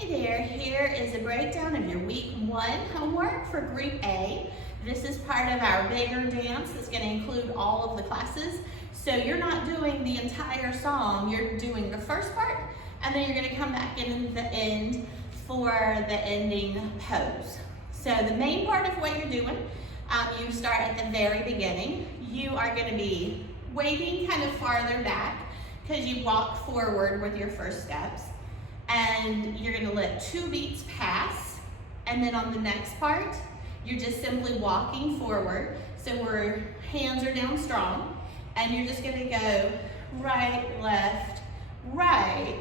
Hey there, here is a breakdown of your week 1 homework for group A. This is part of our bigger dance. It's going to include all of the classes. So you're not doing the entire song, you're doing the first part, and then you're going to come back in at the end for the ending pose. So the main part of what you're doing, you start at the very beginning. You are going to be waiting kind of farther back because you walk forward with your first steps. And you're gonna let 2 beats pass, and then on the next part, you're just simply walking forward. So our hands are down strong, and you're just gonna go right, left, right.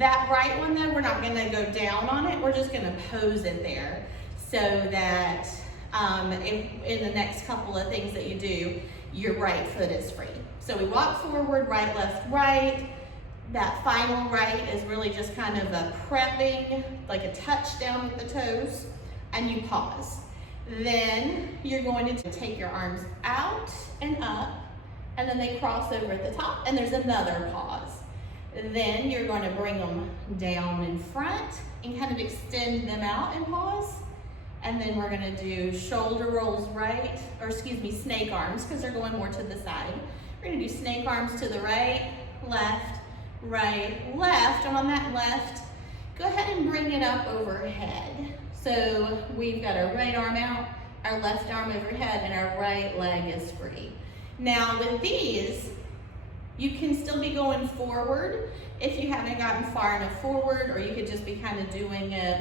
That right one though, we're not gonna go down on it, we're just gonna pose it there so that in the next couple of things that you do, your right foot is free. So we walk forward, right, left, right. That final right is really just kind of a prepping, like a touchdown with the toes, and you pause. Then you're going to take your arms out and up, and then they cross over at the top, and there's another pause. Then you're going to bring them down in front and kind of extend them out and pause. And then we're going to do shoulder rolls right, or excuse me, snake arms, because they're going more to the side. We're going to do snake arms to the right, left, right, left, and on that left, go ahead and bring it up overhead. So we've got our right arm out, our left arm overhead, and our right leg is free. Now with these, you can still be going forward if you haven't gotten far enough forward, or you could just be kind of doing it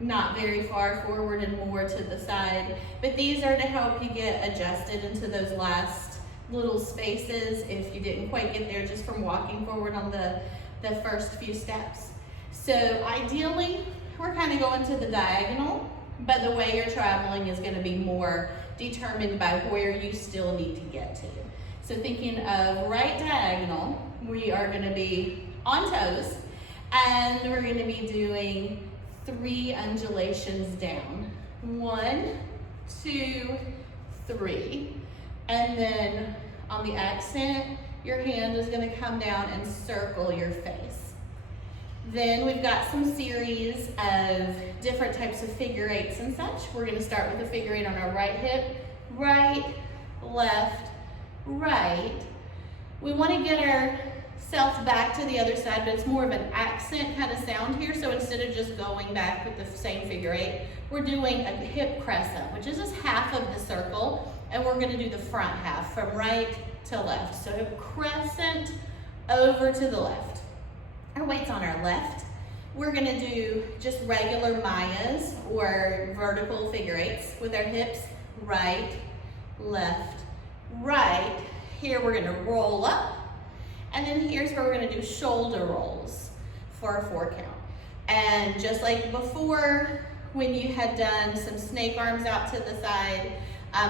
not very far forward and more to the side. But these are to help you get adjusted into those last little spaces if you didn't quite get there just from walking forward on the first few steps. So ideally, we're kind of going to the diagonal, but the way you're traveling is going to be more determined by where you still need to get to. So thinking of right diagonal, we are going to be on toes, and we're going to be doing 3 undulations down. 1, 2, 3. And then on the accent, your hand is going to come down and circle your face. Then we've got some series of different types of figure 8s and such. We're going to start with a figure 8 on our right hip. Right, left, right. We want to get ourselves back to the other side, but it's more of an accent kind of sound here. So instead of just going back with the same figure 8, we're doing a hip crescent, which is just half of the circle. And we're going to do the front half from right to left. So crescent over to the left. Our weight's on our left. We're going to do just regular Mayas or vertical figure 8s with our hips. Right, left, right. Here we're going to roll up. And then here's where we're going to do shoulder rolls for a 4 count. And just like before, when you had done some snake arms out to the side,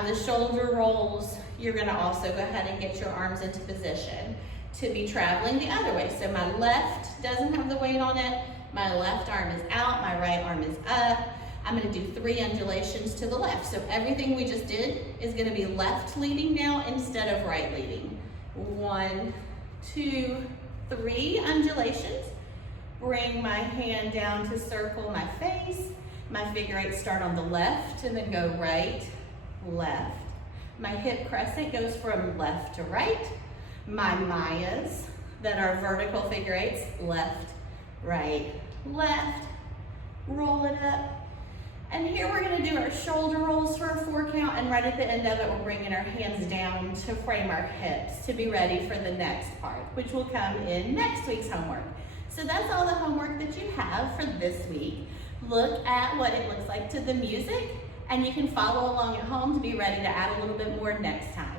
the shoulder rolls, you're going to also go ahead and get your arms into position to be traveling the other way. So my left doesn't have the weight on it. My left arm is out. My right arm is up. I'm going to do 3 undulations to the left. So everything we just did is going to be left leading now instead of right leading. 1, 2, 3 undulations. Bring my hand down to circle my face. My figure 8s start on the left and then go right, left. My hip crescent goes from left to right. My Mayas that are vertical figure 8s, left, right, left. Roll it up. And here we're going to do our shoulder rolls for a 4 count, and right at the end of it, we're bringing our hands down to frame our hips to be ready for the next part, which will come in next week's homework. So that's all the homework that you have for this week. Look at what it looks like to the music, and you can follow along at home to be ready to add a little bit more next time.